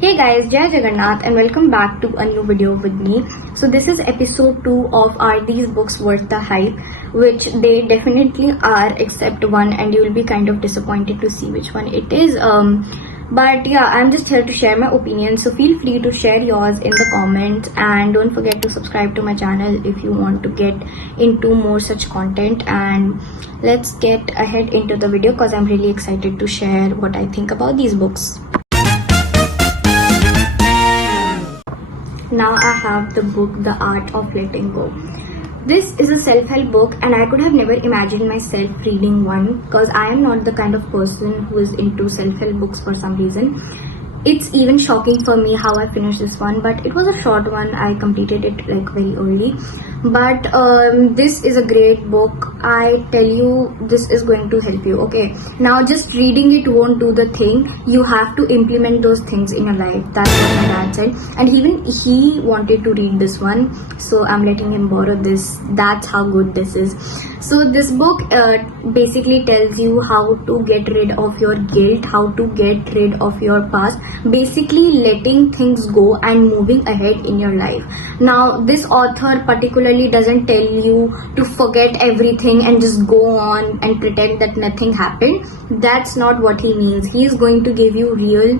Hey guys, Jai Jagannath and welcome back to a new video with me. So this is episode 2 of Are These Books Worth the Hype? Which they definitely are except one, and you will be kind of disappointed to see which one it is. But yeah, I'm just here to share my opinion, so feel free to share yours in the comments, and don't forget to subscribe to my channel if you want to get into more such content. And let's get ahead into the video because I'm really excited to share what I think about these books. Now I have the book The Art of Letting Go. This is a self-help book, and I could have never imagined myself reading one because I am not the kind of person who is into self-help books for some reason. It's even shocking for me how I finished this one, but it was a short one. I completed it like very early. But this is a great book. I tell you, this is going to help you. Okay, now just reading it won't do the thing. You have to implement those things in your life. That's what my dad said, and even he wanted to read this one, so I'm letting him borrow this. That's how good this is. So this book basically tells you how to get rid of your guilt, how to get rid of your past, basically letting things go and moving ahead in your life. Now this author particularly doesn't tell you to forget everything and just go on and pretend that nothing happened. That's not what he means. He is going to give you real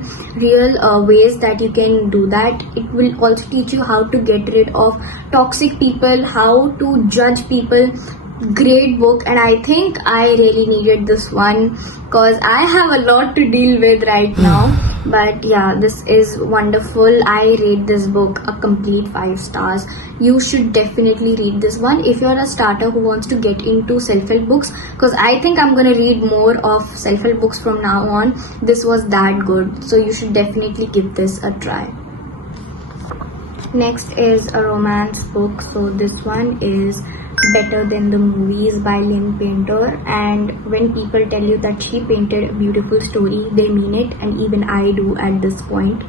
ways that you can do that. It will also teach you how to get rid of toxic people, how to judge people. Great book, and I think I really needed this one because I have a lot to deal with right now. But yeah, this is wonderful. I rate this book a complete 5 stars. You should definitely read this one if you're a starter who wants to get into self-help books, because I think I'm gonna read more of self-help books from now on. This was that good, so you should definitely give this a try. Next is a romance book. So this one is Better Than the Movies by Lynn Painter, and when people tell you that she painted a beautiful story, they mean it, and even I do at this point.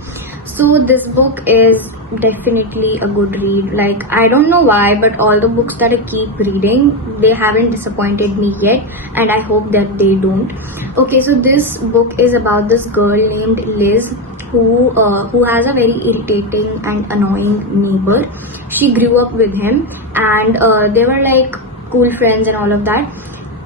So this book is definitely a good read. Like, I don't know why, but all the books that I keep reading, they haven't disappointed me yet, and I hope that they don't. Okay, so this book is about this girl named Liz who has a very irritating and annoying neighbor. She grew up with him, and they were like cool friends and all of that.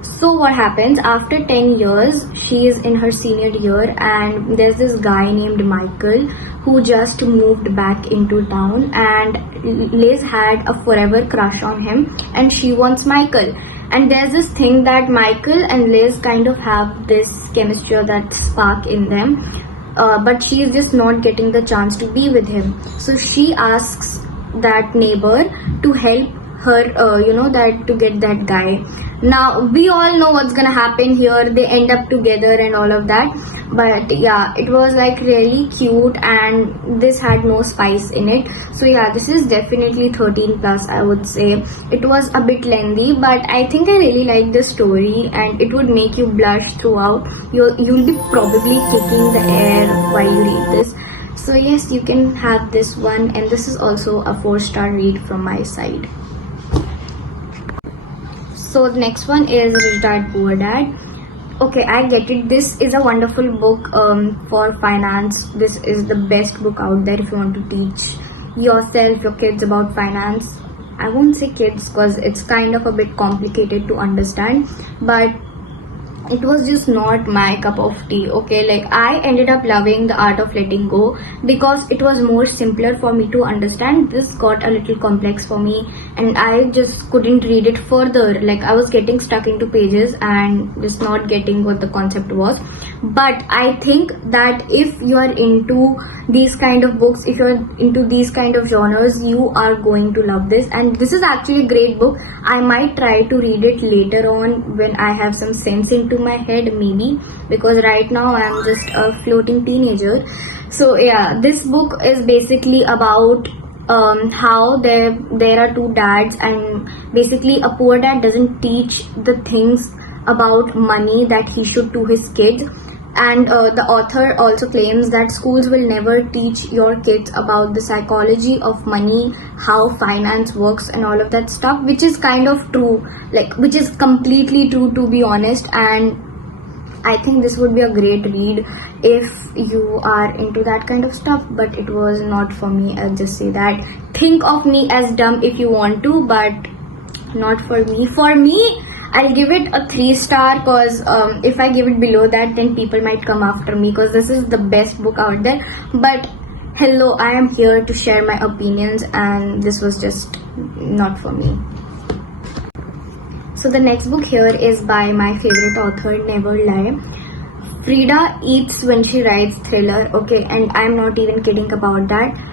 So what happens after 10 years, she is in her senior year, and there's this guy named Michael who just moved back into town, and Liz had a forever crush on him, and she wants Michael. And there's this thing that Michael and Liz kind of have this chemistry, that spark in them, but she is just not getting the chance to be with him. So she asks that neighbor to help her, that to get that guy. Now we all know what's gonna happen here. They end up together and all of that. But yeah, it was like really cute, and this had no spice in it. So yeah, this is definitely 13 plus, I would say. It was a bit lengthy, but I think I really liked the story, and it would make you blush throughout. You'll be probably kicking the air while you read this. So yes, you can have this one, and this is also a 4-star read from my side. So the next one is Rich Dad Poor Dad. Okay, I get it. This is a wonderful book for finance. This is the best book out there if you want to teach yourself, your kids about finance. I won't say kids because it's kind of a bit complicated to understand, but it was just not my cup of tea. Okay, like I ended up loving The Art of Letting Go because it was more simpler for me to understand. This got a little complex for me, and I just couldn't read it further. Like, I was getting stuck into pages and just not getting what the concept was. But I think that if you are into these kind of books, if you're into these kind of genres, you are going to love this. And this is actually a great book. I might try to read it later on when I have some sense into my head, maybe, because right now I'm just a floating teenager. So yeah, this book is basically about how there are two dads, and basically a poor dad doesn't teach the things about money that he should to his kids. And the author also claims that schools will never teach your kids about the psychology of money, how finance works and all of that stuff, which is kind of true, like which is completely true, to be honest. And I think this would be a great read if you are into that kind of stuff, but it was not for me. I'll just say that. Think of me as dumb if you want to, but not for me. For me, I'll give it a 3-star, because if I give it below that, then people might come after me, because this is the best book out there. But hello, I am here to share my opinions, and this was just not for me. So the next book here is by my favorite author, Never Lie. Frida eats when she writes thriller. Okay, and I'm not even kidding about that.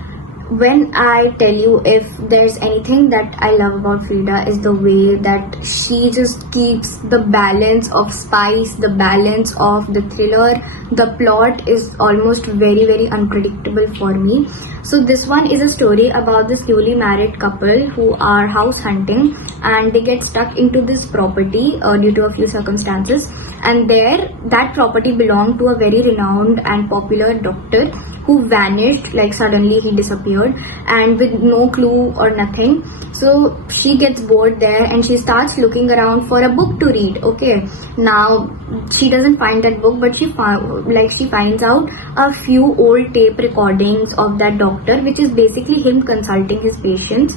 When I tell you, if there's anything that I love about Frida, is the way that she just keeps the balance of spice, the balance of the thriller. The plot is almost very, very unpredictable for me. So this one is a story about this newly married couple who are house hunting, and they get stuck into this property due to a few circumstances. And there, that property belonged to a very renowned and popular doctor who vanished, like suddenly he disappeared, and with no clue or nothing. So she gets bored there and she starts looking around for a book to read. Okay, now she doesn't find that book, but she finds out a few old tape recordings of that doctor, which is basically him consulting his patients.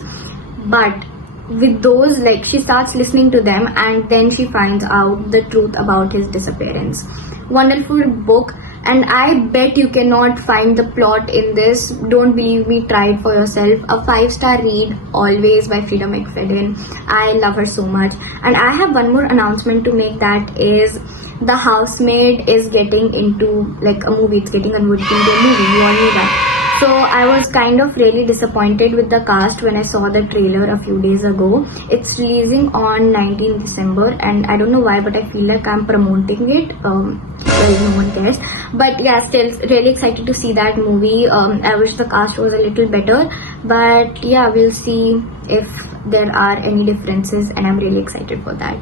But with those, like, she starts listening to them, and then she finds out the truth about his disappearance. Wonderful book, and I bet you cannot find the plot in this. Don't believe me, try it for yourself. A 5-star read always by Frida McFadden. I love her so much. And I have one more announcement to make, that is The Housemaid is getting into like a movie. It's getting converted into a movie. You all knew that. So I was kind of really disappointed with the cast when I saw the trailer a few days ago. It's releasing on 19 December, and I don't know why, but I feel like I'm promoting it. Well, no one cares. But yeah, still really excited to see that movie. I wish the cast was a little better, but yeah, we'll see if there are any differences, and I'm really excited for that.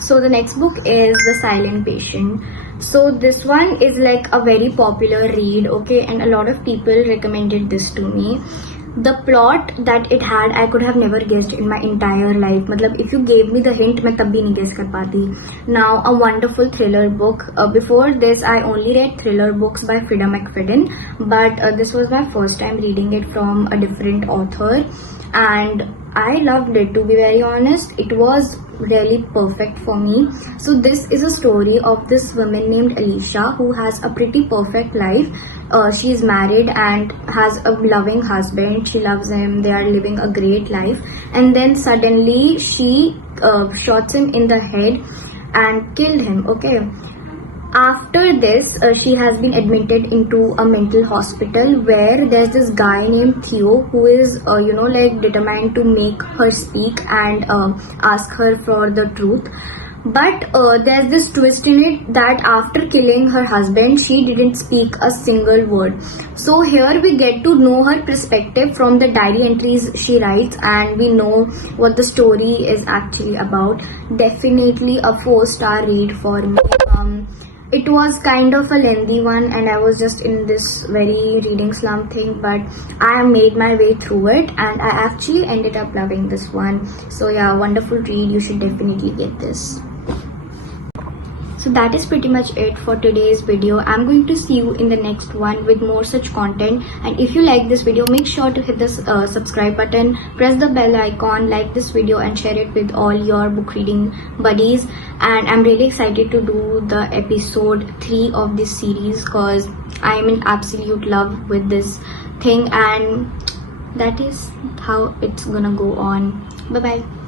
So the next book is The Silent Patient. So this one is like a very popular read, okay, and a lot of people recommended this to me. The plot that it had, I could have never guessed in my entire life. Matlab, if you gave me the hint, मैं तब भी नहीं guess कर पाती. Now, a wonderful thriller book. Before this, I only read thriller books by Frida McFadden, but this was my first time reading it from a different author, and I loved it, to be very honest. It was really perfect for me. So this is a story of this woman named Alicia who has a pretty perfect life. She is married and has a loving husband. She loves him. They are living a great life. And then suddenly she shots him in the head and killed him. Okay. After this, she has been admitted into a mental hospital where there's this guy named Theo who is, like determined to make her speak and ask her for the truth. But there's this twist in it that after killing her husband, she didn't speak a single word. So here we get to know her perspective from the diary entries she writes, and we know what the story is actually about. Definitely a 4-star read for me. It was kind of a lengthy one, and I was just in this very reading slump thing, but I made my way through it and I actually ended up loving this one. So yeah, wonderful read. You should definitely get this. So that is pretty much it for today's video. I'm going to see you in the next one with more such content. And if you like this video, make sure to hit the subscribe button, press the bell icon, like this video and share it with all your book reading buddies. And I'm really excited to do the episode 3 of this series because I'm in absolute love with this thing, and that is how it's gonna go on. Bye bye.